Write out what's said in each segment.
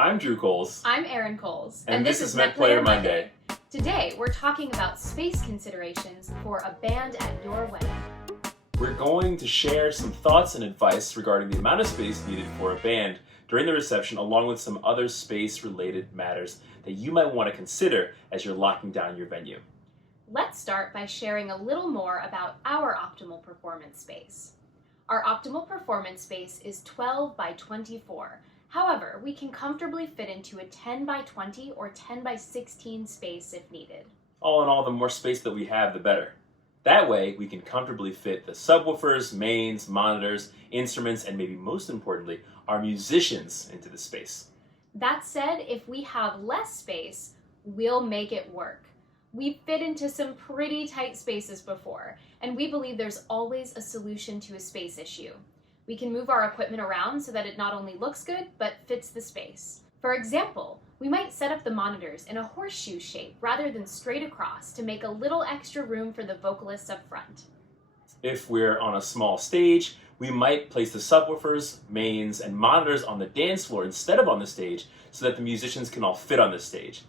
I'm Drew Coles. I'm Erin Coles. And this is Met Player Monday. Today, we're talking about space considerations for a band at your wedding. We're going to share some thoughts and advice regarding the amount of space needed for a band during the reception, along with some other space-related matters that you might want to consider as you're locking down your venue. Let's start by sharing a little more about our optimal performance space. Our optimal performance space is 12 by 24. However, we can comfortably fit into a 10 by 20 or 10 by 16 space if needed. All in all, the more space that we have, the better. That way, we can comfortably fit the subwoofers, mains, monitors, instruments, and maybe most importantly, our musicians into the space. That said, if we have less space, we'll make it work. We've fit into some pretty tight spaces before, and we believe there's always a solution to a space issue. We can move our equipment around so that it not only looks good, but fits the space. For example, we might set up the monitors in a horseshoe shape rather than straight across to make a little extra room for the vocalists up front. If we're on a small stage, we might place the subwoofers, mains, and monitors on the dance floor instead of on the stage so that the musicians can all fit on the stage.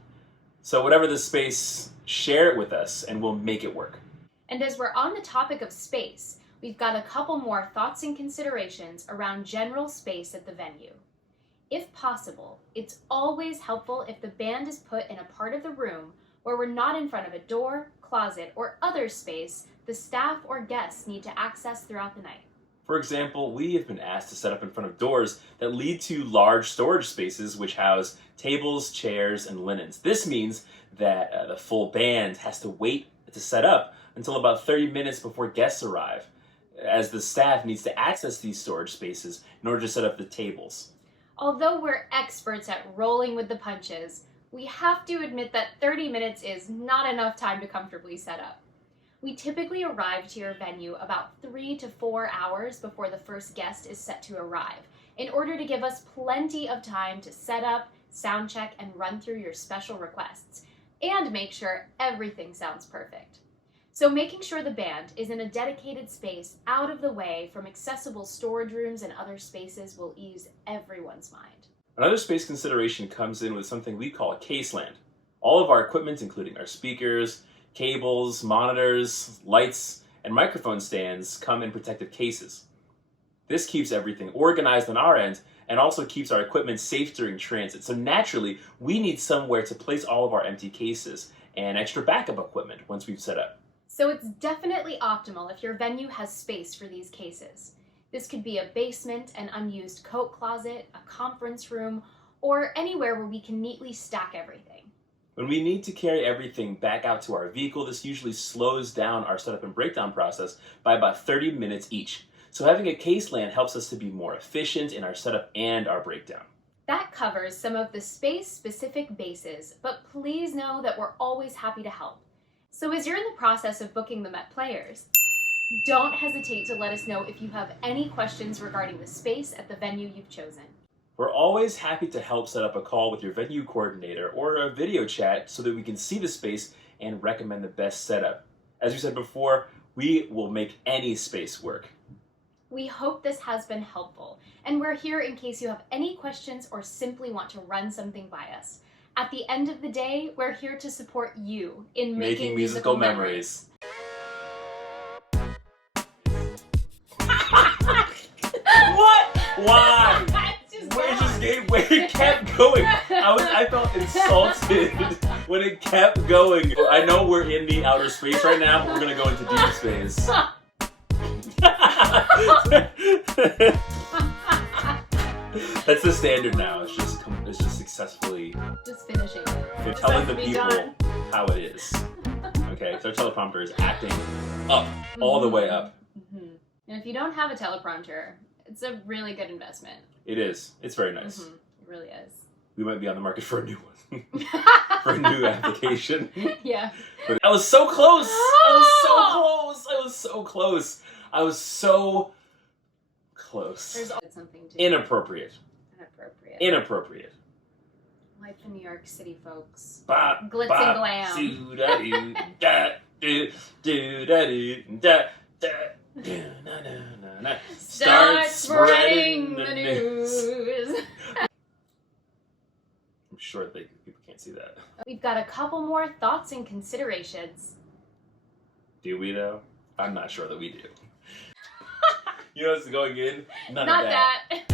So whatever the space, share it with us and we'll make it work. And as we're on the topic of space, we've got a couple more thoughts and considerations around general space at the venue. If possible, it's always helpful if the band is put in a part of the room where we're not in front of a door, closet, or other space the staff or guests need to access throughout the night. For example, we have been asked to set up in front of doors that lead to large storage spaces which house tables, chairs, and linens. This means that the full band has to wait to set up until about 30 minutes before guests arrive, as the staff needs to access these storage spaces in order to set up the tables. Although we're experts at rolling with the punches, we have to admit that 30 minutes is not enough time to comfortably set up. We typically arrive to your venue about 3 to 4 hours before the first guest is set to arrive, in order to give us plenty of time to set up, sound check, and run through your special requests, and make sure everything sounds perfect. So making sure the band is in a dedicated space out of the way from accessible storage rooms and other spaces will ease everyone's mind. Another space consideration comes in with something we call a caseland. All of our equipment, including our speakers, cables, monitors, lights, and microphone stands, come in protective cases. This keeps everything organized on our end and also keeps our equipment safe during transit. So naturally, we need somewhere to place all of our empty cases and extra backup equipment once we've set up. So it's definitely optimal if your venue has space for these cases. This could be a basement, an unused coat closet, a conference room, or anywhere where we can neatly stack everything. When we need to carry everything back out to our vehicle, this usually slows down our setup and breakdown process by about 30 minutes each. So having a caseland helps us to be more efficient in our setup and our breakdown. That covers some of the space-specific bases, but please know that we're always happy to help. So as you're in the process of booking the Met Players, don't hesitate to let us know if you have any questions regarding the space at the venue you've chosen. We're always happy to help set up a call with your venue coordinator or a video chat so that we can see the space and recommend the best setup. As we said before, we will make any space work. We hope this has been helpful, and we're here in case you have any questions or simply want to run something by us. At the end of the day, we're here to support you in making musical memories. What? Why? It kept going. I felt insulted when it kept going. I know we're in the outer space right now, but we're gonna go into deep space. That's the standard now. It's just successfully just finishing it. Telling the people how it is. Okay, so our teleprompter is acting up, all the way up. Mm-hmm. And if you don't have a teleprompter, it's a really good investment. It is. It's very nice. Mm-hmm. It really is. We might be on the market for a new one. For a new application. Yeah. But I was so close! I was so close. There's always something to Inappropriate. Like the New York City folks. Glitz and glam. Start spreading the news. Start spreading the news. I'm sure people can't see that. We've got a couple more thoughts and considerations. Do we though? I'm not sure that we do. You know what's going in? None Not of that. that.